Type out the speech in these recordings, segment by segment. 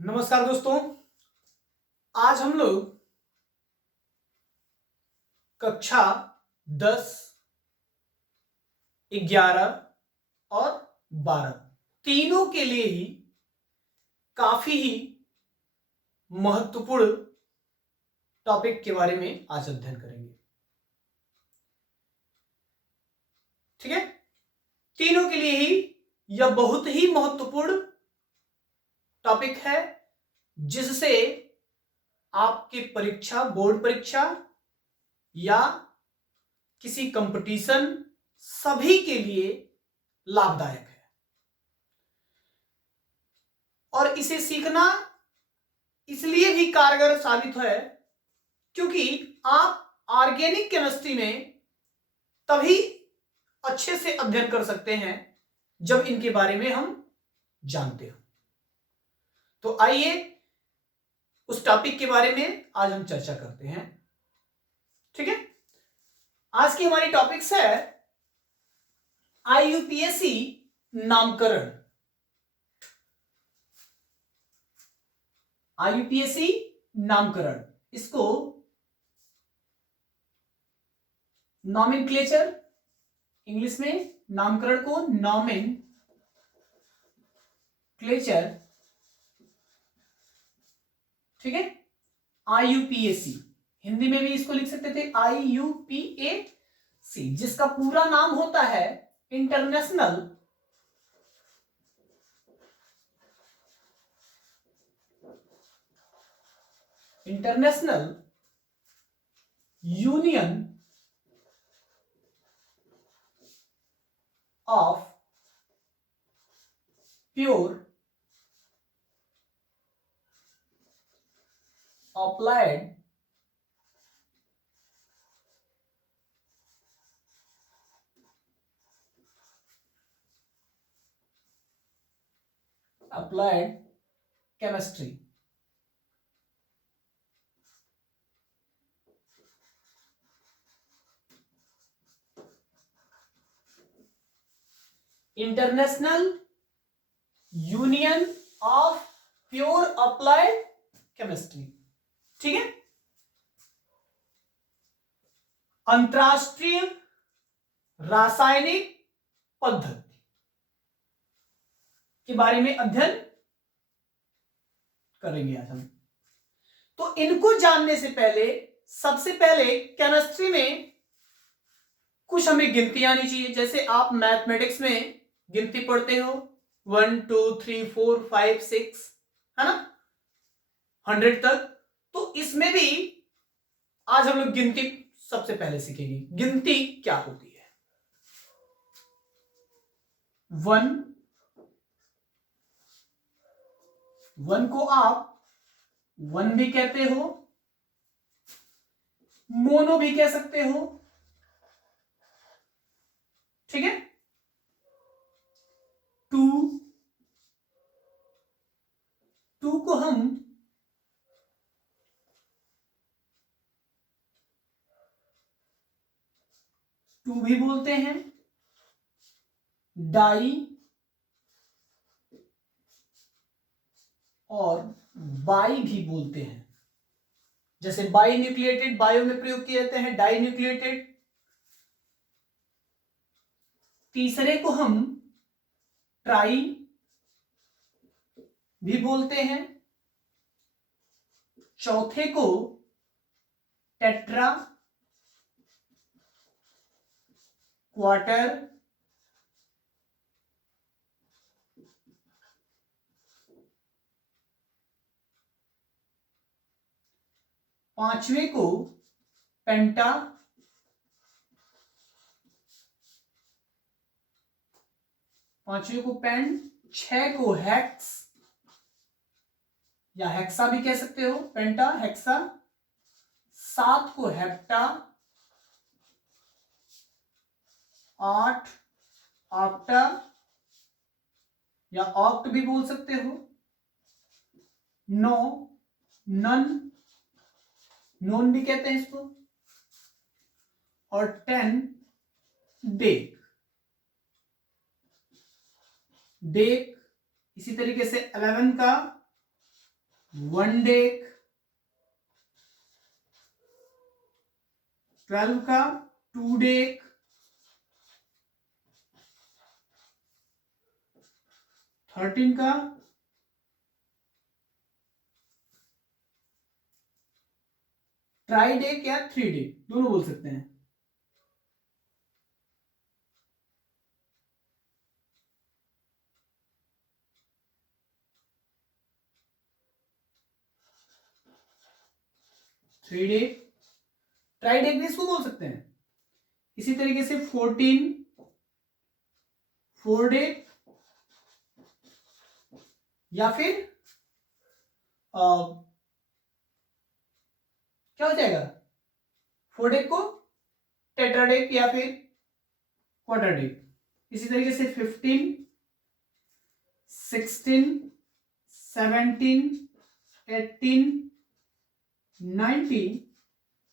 नमस्कार दोस्तों। आज हम लोग कक्षा 10, 11 और 12 तीनों के लिए ही काफी ही महत्वपूर्ण टॉपिक के बारे में आज अध्ययन करेंगे। ठीक है, तीनों के लिए ही यह बहुत ही महत्वपूर्ण टॉपिक है जिससे आपकी परीक्षा, बोर्ड परीक्षा या किसी कंपटीशन, सभी के लिए लाभदायक है। और इसे सीखना इसलिए भी कारगर साबित है क्योंकि आप ऑर्गेनिक केमिस्ट्री में तभी अच्छे से अध्ययन कर सकते हैं जब इनके बारे में हम जानते हो। तो आइए उस टॉपिक के बारे में आज हम चर्चा करते हैं। ठीक है, आज की हमारी टॉपिक्स है आईयूपीएसी नामकरण। आईयूपीएसी नामकरण, इसको नॉमेनक्लेचर, इंग्लिश में नामकरण को नॉमेनक्लेचर, ठीक है, आईयूपीएसी, हिंदी में भी इसको लिख सकते थे आईयूपीएसी, जिसका पूरा नाम होता है international union of pure applied chemistry. International union of pure applied chemistry, ठीक है। अंतरराष्ट्रीय रासायनिक पद्धति के बारे में अध्ययन करेंगे आज हम। तो इनको जानने से पहले सबसे पहले केमिस्ट्री में कुछ हमें गिनती आनी चाहिए। जैसे आप मैथमेटिक्स में गिनती पढ़ते हो 1 2 3 4 5 6, है ना, 100 तक। तो इसमें भी आज हम लोग गिनती सबसे पहले सीखेंगे। गिनती क्या होती है? 1 को आप 1 भी कहते हो, मोनो भी कह सकते हो, ठीक है। 2 को हम टू भी बोलते हैं, डाई और बाई भी बोलते हैं। जैसे बाई न्यूक्लिएटेड बायो में प्रयोग किए जाते हैं, डाई न्यूक्लिएटेड। तीसरे को हम ट्राई भी बोलते हैं, चौथे को टेट्रा, क्वार्टर, पांचवें को पेंटा, छह को हेक्स या हेक्सा भी कह सकते हो, पेंटा हेक्सा। 7 को हेप्टा, 8 ऑक्टा या ऑक्ट भी बोल सकते हो, 9 नोन भी कहते हैं इसको, और 10 डेक। इसी तरीके से 11 का 1 डेक, 12 का 2 डेक, 13 का ट्राई डेक या 3 डेक, दोनों बोल सकते हैं। थ्री डेक, ट्राई डेक भी इसको बोल सकते हैं। इसी तरीके से 14 4 डेक, या फिर क्या हो जाएगा 4 डेक को टेट्राडेक या फिर क्वाड्राडेक। इसी तरीके से 15 16 17 18 19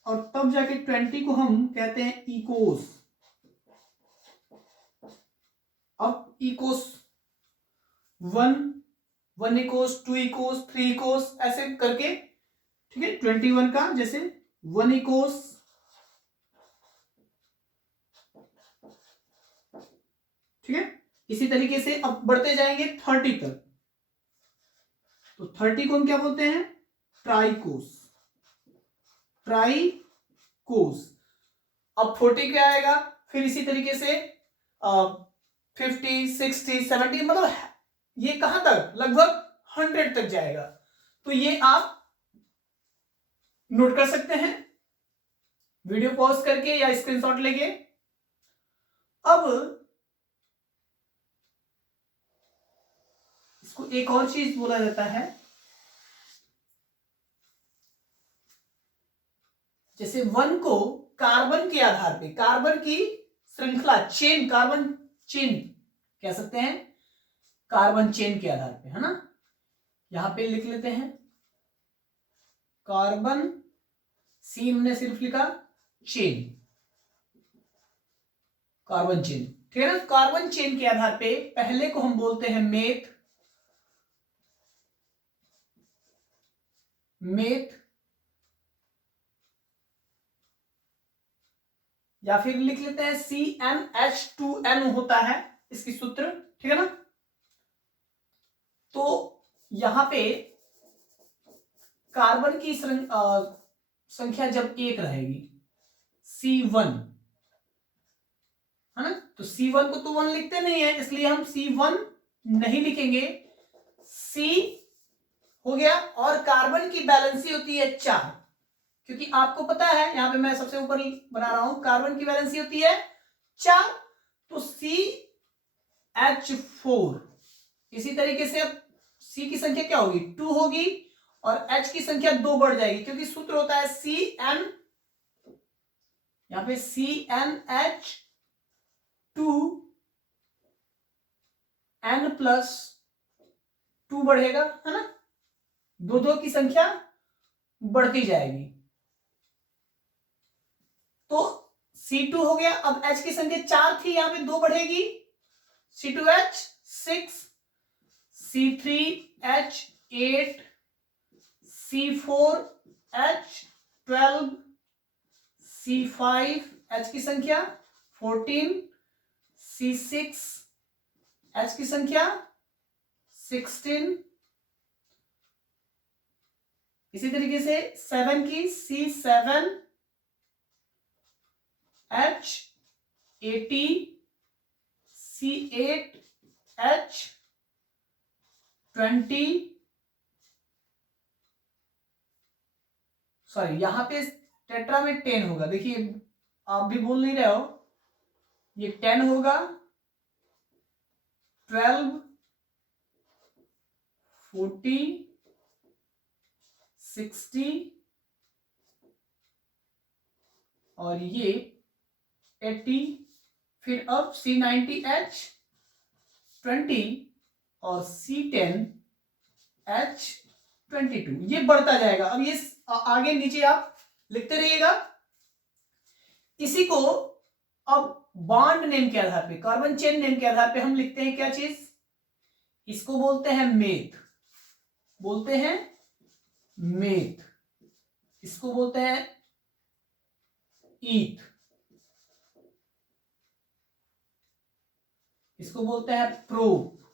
और तब जाके 20 को हम कहते हैं इकोस। अब इकोस 1 इकोस, 2 इकोस, 3 इकोस, ऐसे करके, ठीक है। 21 का जैसे 1 इकोस, ठीक है। इसी तरीके से अब बढ़ते जाएंगे 30 तक। तो 30 को हम क्या बोलते हैं? ट्राइकोस, ट्राइकोस। अब 40 क्या आएगा? फिर इसी तरीके से 50 60 70, मतलब ये कहां तक? लगभग 100 तक जाएगा। तो ये आप नोट कर सकते हैं वीडियो पॉज करके या स्क्रीनशॉट लेके। अब इसको एक और चीज बोला जाता है, जैसे 1 को कार्बन के आधार पे, कार्बन की श्रृंखला, चेन, कार्बन चेन कह सकते हैं, कार्बन चेन के आधार पे, है ना। यहां पे लिख लेते हैं कार्बन, सी हमने सिर्फ लिखा, चेन, कार्बन चेन, ठीक है ना। कार्बन चेन के आधार पे पहले को हम बोलते हैं मेथ, मेथ, या फिर लिख लेते हैं CnH2n होता है इसकी सूत्र, ठीक है ना। तो यहां पे कार्बन की संख्या जब 1 रहेगी, C1, है ना, तो C1 को तो 1 लिखते नहीं है, इसलिए हम C1 नहीं लिखेंगे। C हो गया, और कार्बन की वैलेंसी होती है 4, क्योंकि आपको पता है, यहां पे मैं सबसे ऊपर बना रहा हूं, कार्बन की वैलेंसी होती है 4, तो CH4। इसी तरीके से अब C की संख्या क्या होगी? 2 होगी, और H की संख्या 2 बढ़ जाएगी, क्योंकि सूत्र होता है CN, यहां पे CnH2n+2 बढ़ेगा, है ना, 2 की संख्या बढ़ती जाएगी। तो C2 हो गया। अब H की संख्या 4 थी, यहां पे 2 बढ़ेगी, C2H6, C3H8, C4H12, C5H की संख्या 14, C6H की संख्या 16, इसी तरीके से 7 की C7H80, C8H20, सॉरी यहां पे टेट्रा में 10 होगा, देखिए आप भी बोल नहीं रहे हो, ये 10 होगा, 12, 40, 60 और ये 80, फिर अब C90H20 और C10H22, ये बढ़ता जाएगा। अब ये आगे नीचे आप लिखते रहिएगा। इसी को अब बॉन्ड नेम के आधार पे, कार्बन चेन नेम के आधार पे हम लिखते हैं क्या चीज? इसको बोलते हैं मेथ, बोलते हैं मेथ, इसको बोलते हैं ईथ, इसको बोलते हैं prop,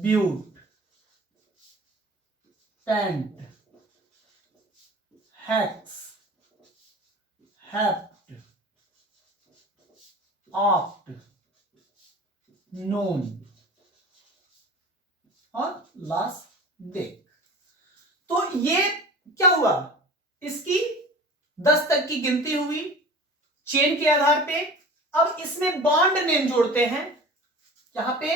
but, pent, hex, hept, oct, non और लास्ट डेक। तो ये क्या हुआ, इसकी 10 तक की गिनती हुई चेन के आधार पे। अब इसमें बॉन्ड नेम जोड़ते हैं, यहां पे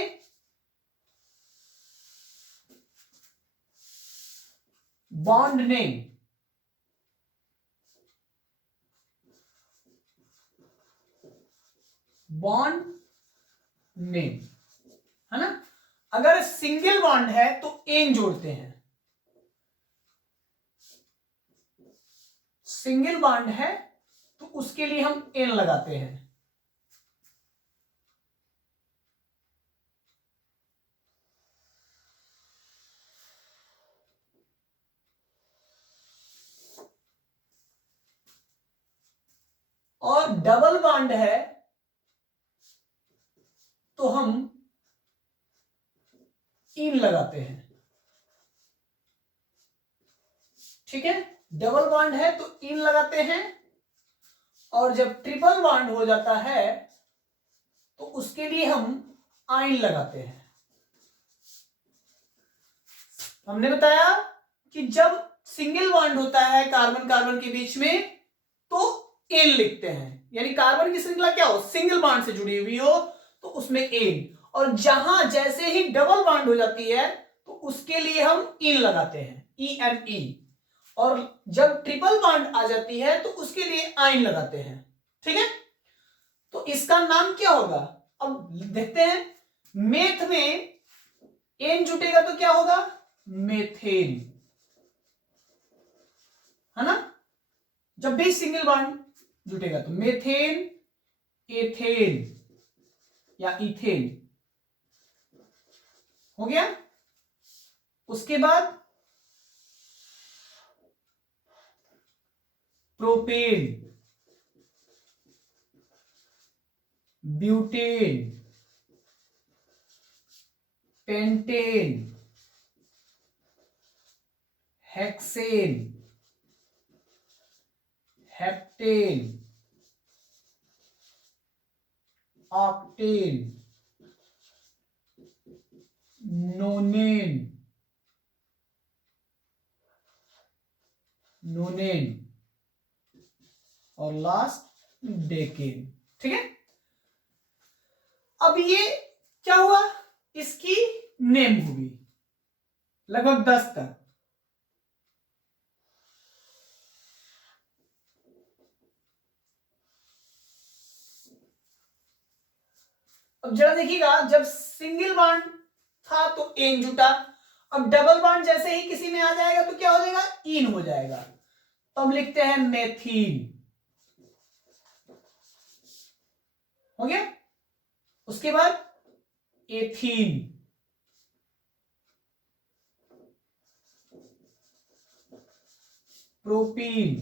बॉन्ड नेम, बॉन्ड नेम है ना। अगर सिंगल बॉन्ड है तो एन जोड़ते हैं, सिंगल बॉन्ड है तो उसके लिए हम एन लगाते हैं। और डबल बॉन्ड है तो हम इन लगाते हैं, ठीक है। डबल बॉन्ड है तो इन लगाते हैं, और जब ट्रिपल बॉन्ड हो जाता है तो उसके लिए हम आइन लगाते हैं। हमने बताया कि जब सिंगल बॉन्ड होता है कार्बन कार्बन के बीच में तो एन लिखते हैं, यानी कार्बन की श्रृंखला क्या हो, सिंगल बॉन्ड से जुड़ी हुई हो तो उसमें एन, और जहां जैसे ही डबल बॉन्ड हो जाती है तो उसके लिए हम इन लगाते हैं, ई एन ई, और जब ट्रिपल बॉन्ड आ जाती है तो उसके लिए आइन लगाते हैं, ठीक है। तो इसका नाम क्या होगा, अब देखते हैं। मेथ में एन जुटेगा तो क्या होगा, मेथेन, है ना। जब भी सिंगल बॉन्ड जुटेगा तो मेथेन, एथेन या इथेन हो गया। उसके बाद propane, butane, pentane, hexane, heptane, octane, नोनेन, नोनेन और लास्ट डेकेन, ठीक है। अब ये क्या हुआ, इसकी नेम होगी लगभग 10 तक। अब जरा देखिएगा, जब सिंगल बॉन्ड था तो एन जुटा, अब डबल बॉन्ड जैसे ही किसी में आ जाएगा तो क्या हो जाएगा, इन हो जाएगा। तो हम लिखते हैं मेथीन, हो गया। उसके बाद ethene, propene,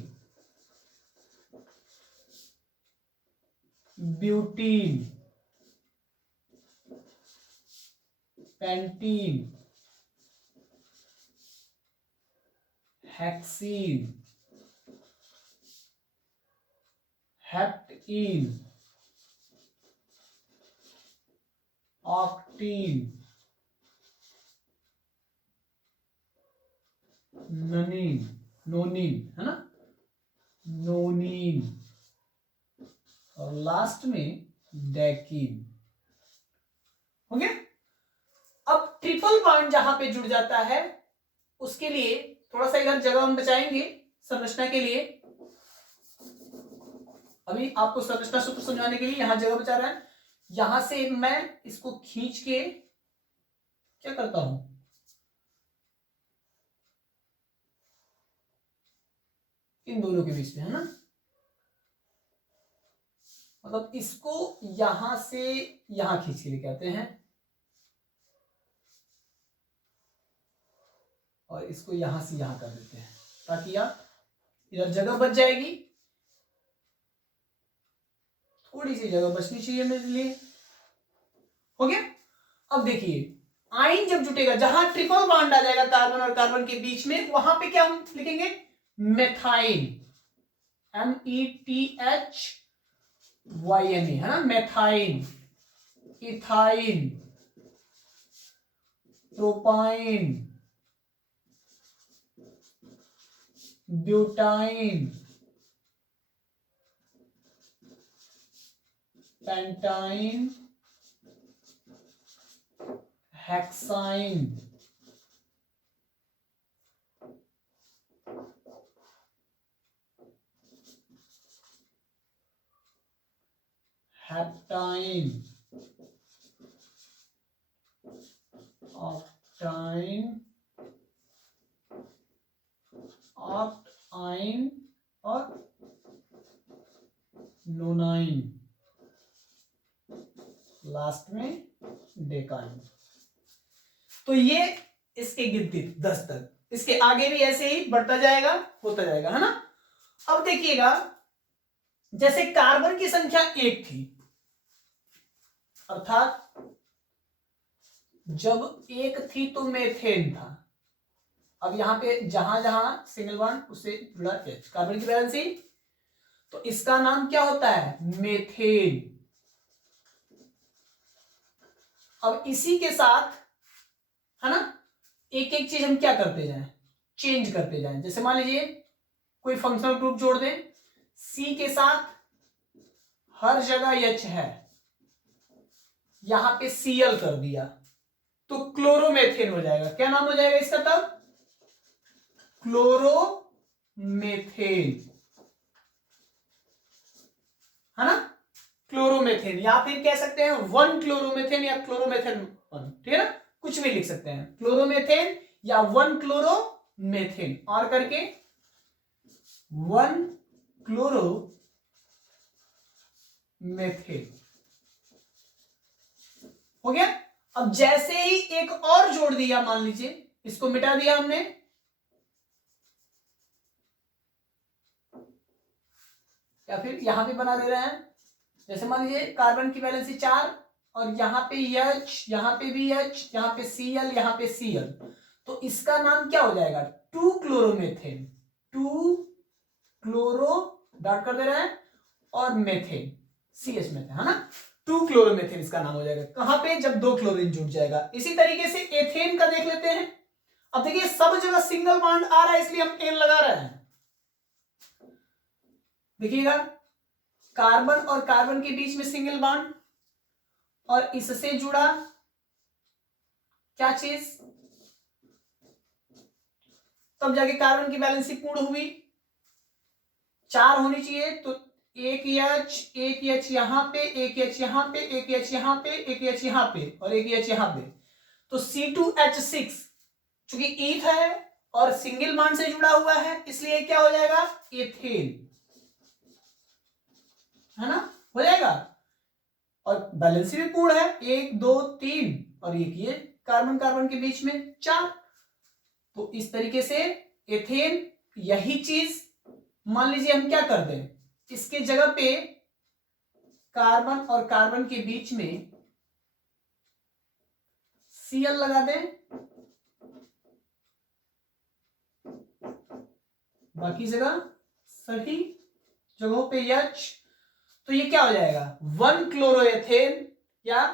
butene, pentene, hexene, heptene, octene, nonene, nonene, है ना, नोनीन और लास्ट में डेकीन, हो गया। अब ट्रिपल बॉन्ड जहां पे जुड़ जाता है उसके लिए थोड़ा सा इधर जगह हम बचाएंगे संरचना के लिए। अभी आपको संरचना सूत्र समझाने के लिए यहां जगह बचा रहा है। यहां से मैं इसको खींच के क्या करता हूं, इन दोनों के बीच में, है ना, मतलब इसको यहां से यहां खींच के लेके आते हैं और इसको यहां से यहां कर देते हैं ताकि आप इधर जगह बच जाएगी, थोड़ी सी जगह बचनी चाहिए मेरे लिए। हो गया। अब देखिए आइन जब जुटेगा, जहां ट्रिपल बॉन्ड आ जाएगा कार्बन और कार्बन के बीच में, वहां पे क्या हम लिखेंगे, मेथाइन, METHYNE, है ना, methyne, ethyne, propyne, butyne, pentyne, hexyne, heptyne, octyne, octyne और नोनाइन, लास्ट में डेकाइन। तो ये इसके गिनती 10 तक, इसके आगे भी ऐसे ही बढ़ता जाएगा, होता जाएगा, है ना। अब देखिएगा जैसे कार्बन की संख्या 1 थी, अर्थात जब 1 थी तो मेथेन था। अब यहां पे जहां जहां सिंगल बॉन्ड उससे जुड़ा H, कार्बन की वैलेंसी, तो इसका नाम क्या होता है, मेथेन। अब इसी के साथ, है ना, एक एक चीज हम क्या करते जाएं, चेंज करते जाएं। जैसे मान लीजिए कोई फंक्शनल ग्रुप जोड़ दें, C के साथ हर जगह H है, यहां पे Cl कर दिया तो क्लोरोमेथेन हो जाएगा। क्या नाम हो जाएगा इसका तब, क्लोरोमेथेन, है ना, क्लोरोमेथेन, या फिर कह सकते हैं 1 क्लोरोमेथेन या क्लोरोमेथेन 1, ठीक है ना, कुछ भी लिख सकते हैं, क्लोरोमेथेन या 1 क्लोरोमेथेन, और करके 1 क्लोरोमेथेन हो गया। अब जैसे ही एक और जोड़ दिया, मान लीजिए इसको मिटा दिया हमने, या फिर यहां पे बना दे रहे हैं, जैसे मान लीजिए कार्बन की वैलेंसी 4 और यहां पे H, यहां पे भी H, यहां पे Cl, यहां पे Cl, तो इसका नाम क्या हो जाएगा, 2 क्लोरोमेथेन, 2 क्लोरो डॉट कर दे रहे हैं और मेथेन, CH मेथेन, है ना, 2 क्लोरोमेथेन इसका नाम हो जाएगा। कहां पे, जब 2 क्लोरीन जुट जाएगा। इसी तरीके से एथेन का देख लेते हैं। अब देखिए सब जगह सिंगल बॉन्ड आ रहा है इसलिए हम एन लगा रहे हैं। देखिएगा कार्बन और कार्बन के बीच में सिंगल बॉन्ड, और इससे जुड़ा क्या चीज, तब जाके कार्बन की बैलेंसी पूर्ण हुई। 4 होनी चाहिए, तो एक एच यहां पे, एक एच यहां पे, एक एच यहां पे, एक एच यहां पे और एक एच यहां पे, तो C2H6 चूंकि ईथ है और सिंगल बॉन्ड से जुड़ा हुआ है इसलिए क्या हो जाएगा, एथेन, है ना, हो जाएगा। और बैलेंसी भी पूर्ण है, 1 2 3 और एक ये कार्बन कार्बन के बीच में 4। तो इस तरीके से एथेन, यही चीज मान लीजिए हम क्या कर दें, इसके जगह पे कार्बन और कार्बन के बीच में Cl लगा दें, बाकी जगह सभी जगहों पे H, तो ये क्या हो जाएगा, 1 क्लोरोएथेन या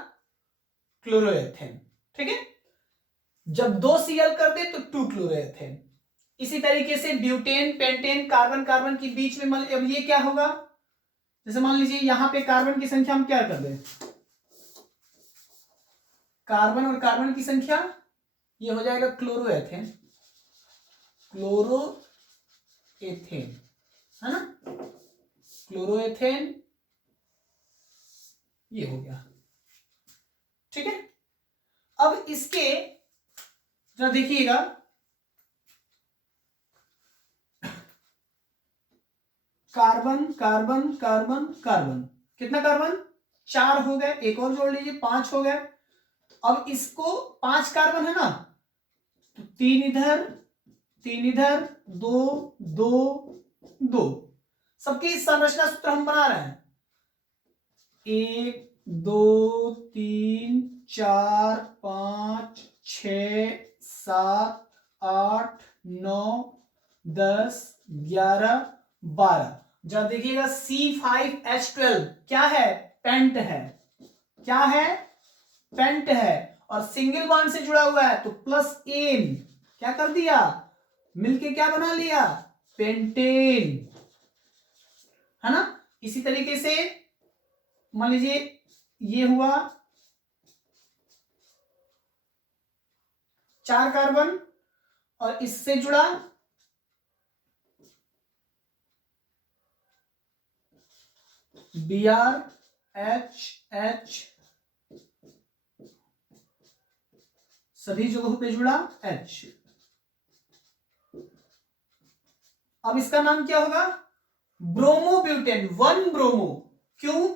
क्लोरोएथेन, ठीक है। जब 2 Cl कर दे तो 2 क्लोरोएथेन। इसी तरीके से ब्यूटेन, पेंटेन, कार्बन कार्बन के बीच में, अब ये क्या होगा, जैसे मान लीजिए यहां पे कार्बन की संख्या हम क्या कर दें, कार्बन और कार्बन की संख्या, ये हो जाएगा क्लोरोएथेन, क्लोरोएथेन, है ना, क्लोरोएथेन, ये हो गया, ठीक है। अब इसके जरा देखिएगा, कार्बन कार्बन कार्बन कार्बन, कितना कार्बन, 4 हो गए, एक और जोड़ लीजिए 5 हो गए। अब इसको 5 कार्बन है ना, तो 3 इधर 3 इधर, 2 2 2, सबकी संरचना सूत्र हम बना रहे हैं। 1 2 3 4 5 6 7 8 9 10 11 12। जब देखिएगा C5H12 क्या है? पेंट है। क्या है? पेंट है और सिंगल बॉन्ड से जुड़ा हुआ है तो प्लस एन क्या कर दिया? मिलके क्या बना लिया? पेंटेन, है ना। इसी तरीके से मान लीजिए ये हुआ 4 कार्बन और इससे जुड़ा BrHH, सभी जगहों पे जुड़ा H। अब इसका नाम क्या होगा? Bromobutane, 1 bromo. क्यों?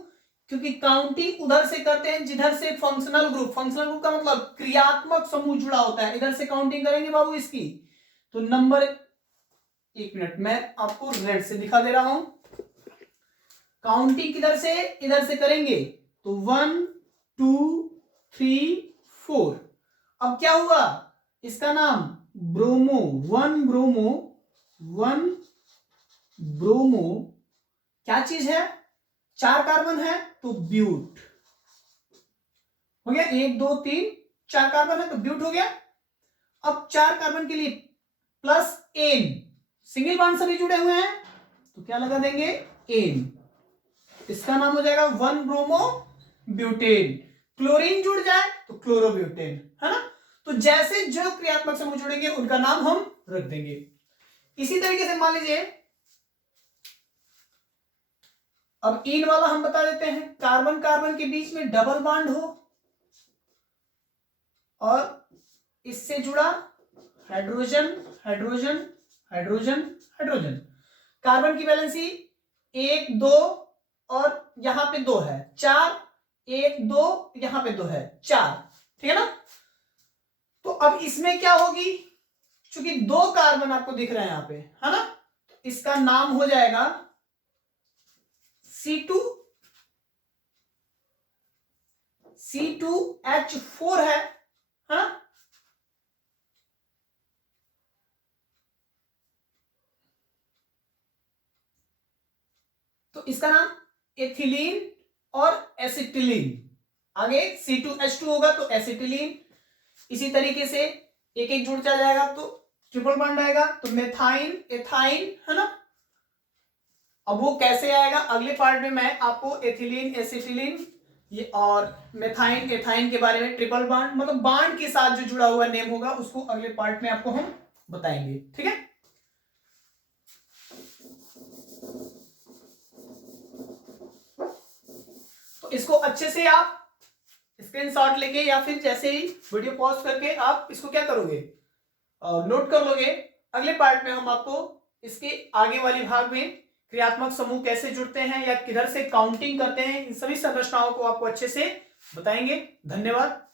क्योंकि काउंटिंग उधर से करते हैं जिधर से फंक्शनल ग्रुप का मतलब क्रियात्मक समूह जुड़ा होता है। इधर से काउंटिंग करेंगे बाबू इसकी तो नंबर, 1 मिनट मैं आपको रेड से दिखा दे रहा हूं। काउंटिंग किधर से? इधर से करेंगे तो 1 2 3 4। अब क्या हुआ? इसका नाम ब्रोमो, 1 ब्रोमो। 1 ब्रोमो क्या चीज है? 4 कार्बन है तो ब्यूट हो गया। 1 2 3 4 कार्बन है तो ब्यूट हो गया। अब 4 कार्बन के लिए प्लस एन, सिंगल बॉन्ड सभी जुड़े हुए हैं तो क्या लगा देंगे? एन। इसका नाम हो जाएगा 1 ब्रोमो ब्यूटेन। क्लोरीन जुड़ जाए तो क्लोरोब्यूटेन, है ना। तो जैसे जो क्रियात्मक समूह जुड़ेंगे उनका नाम हम रख देंगे। इसी तरीके से मान लीजिए अब इन वाला हम बता देते हैं। कार्बन कार्बन के बीच में डबल बॉन्ड हो और इससे जुड़ा hydrogen hydrogen hydrogen hydrogen. Carbon की वैलेंसी 1 2 और यहां पे 2 है, 4 1 2 यहां पे 2 है, 4, ठीक है ना। तो अब इसमें क्या होगी? चूंकि 2 कार्बन आपको दिख रहे हैं यहां पे, है ना, तो इसका नाम हो जाएगा C2H4 है, हा? तो इसका नाम एथिलीन और एसिटिलीन। आगे C2H2 होगा तो एसिटिलीन। इसी तरीके से एक एक जुड़ चला जाएगा तो ट्रिपल बॉन्ड आएगा तो मेथाइन एथाइन, है ना। अब वो कैसे आएगा अगले पार्ट में मैं आपको एथिलीन एसिटिलीन ये और मेथाइन एथाइन के बारे में, ट्रिपल बॉन्ड मतलब बॉन्ड के साथ जो जुड़ा हुआ नेम होगा उसको अगले पार्ट में आपको हम बताएंगे, ठीक है। तो इसको अच्छे से आप स्क्रीनशॉट लेके या फिर जैसे ही वीडियो पॉज करके आप इसको क्या करोगे, नोट कर लोगे। अगले पार्ट में हम आपको इसके आगे वाली भाग में क्रियात्मक समूह कैसे जुड़ते हैं या किधर से काउंटिंग करते हैं, इन सभी संरचनाओं को आपको अच्छे से बताएंगे। धन्यवाद।